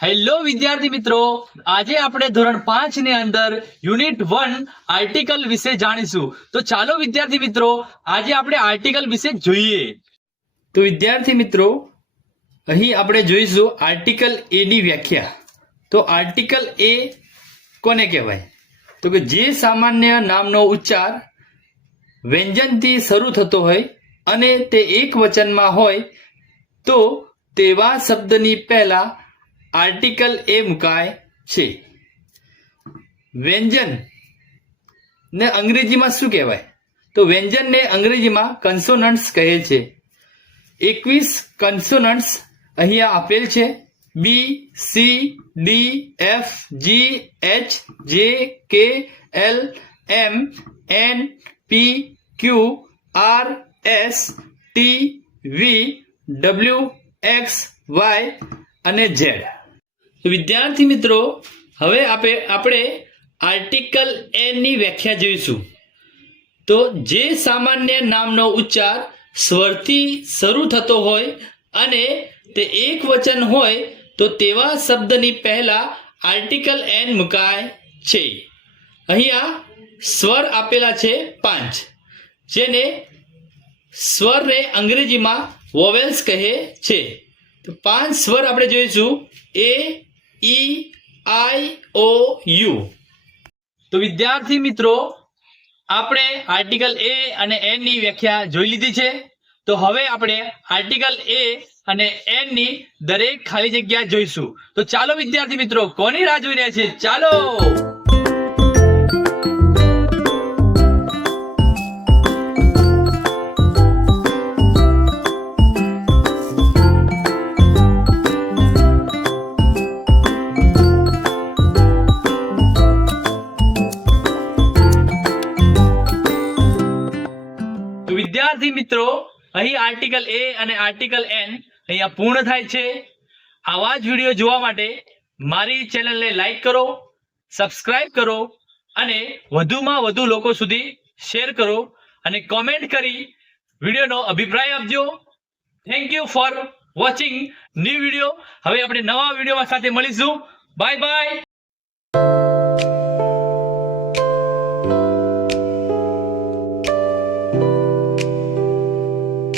Hello વિદ્યાર્થી મિત્રો, આજે આપણે ધોરણ 5 ની અંદર યુનિટ 1 આર્ટિકલ વિશે જાણીશું. તો ચાલો વિદ્યાર્થી મિત્રો, આજે આપણે આર્ટિકલ વિશે જોઈએ. તો વિદ્યાર્થી મિત્રો, અહીં આપણે જોઈશું આર્ટિકલ એ ની વ્યાખ્યા. તો આર્ટિકલ એ કોને કહેવાય? તો કે જે સામાન્ય નામનો ઉચ્ચાર વ્યંજનથી શરૂ થતો હોય અને તે એક વચનમાં હોય તો તેવા શબ્દની પહેલા આર્ટિકલ એ મુકાય છે. વ્યંજન ને અંગ્રેજીમાં શું કહેવાય? તો વ્યંજનને અંગ્રેજીમાં કન્સોનન્ટ્સ કહે છે. 21 કન્સોનન્ટ્સ અહીંયા આપેલ છે. બી, સી, ડી, એફ, જી, એચ, જે, કે, એલ, એમ, એન, પી, ક્યુ, આર, એસ, ટી, વી, ડબલ્યુ, એક્સ, વાય અને ઝેડ. વિદ્યાર્થી મિત્રો, હવે આપણે આર્ટિકલ એ ની વ્યાખ્યા જોઈશું. તો જે સામાન્ય નામનો ઉચ્ચાર સ્વરથી શરૂ થતો હોય અને તે એક વચન હોય તો તેવા શબ્દની પહેલા આર્ટિકલ એન મુકાય છે. અહીંયા સ્વર આપેલા છે 5, જેને સ્વરને અંગ્રેજીમાં વોવેલ્સ કહે છે. તો 5 સ્વર આપણે જોઈશું: એ, ઈ, આઈ, ઓ, યુ. તો વિદ્યાર્થી મિત્રો, આપણે આર્ટિકલ એ અને એન ની વ્યાખ્યા જોઈ લીધી છે. તો હવે આપણે આર્ટિકલ એ અને એન ની દરેક ખાલી જગ્યા જોઈશું. તો ચાલો વિદ્યાર્થી મિત્રો, કોની રાહ જોઈ રહ્યા છે? ચાલો. વિદ્યાર્થી મિત્રો, અહીં આર્ટિકલ એ અને આર્ટિકલ એન અહીંયા પૂર્ણ થાય છે. આવા જ વિડીયો જોવા માટે મારી ચેનલને લાઈક કરો, સબસ્ક્રાઇબ કરો અને વધુમાં વધુ લોકો સુધી શેર કરો અને કોમેન્ટ કરી વિડીયોનો અભિપ્રાય આપજો. Thank you for watching new video. હવે આપણે નવા વિડીયો સાથે મળીશું. Bye bye.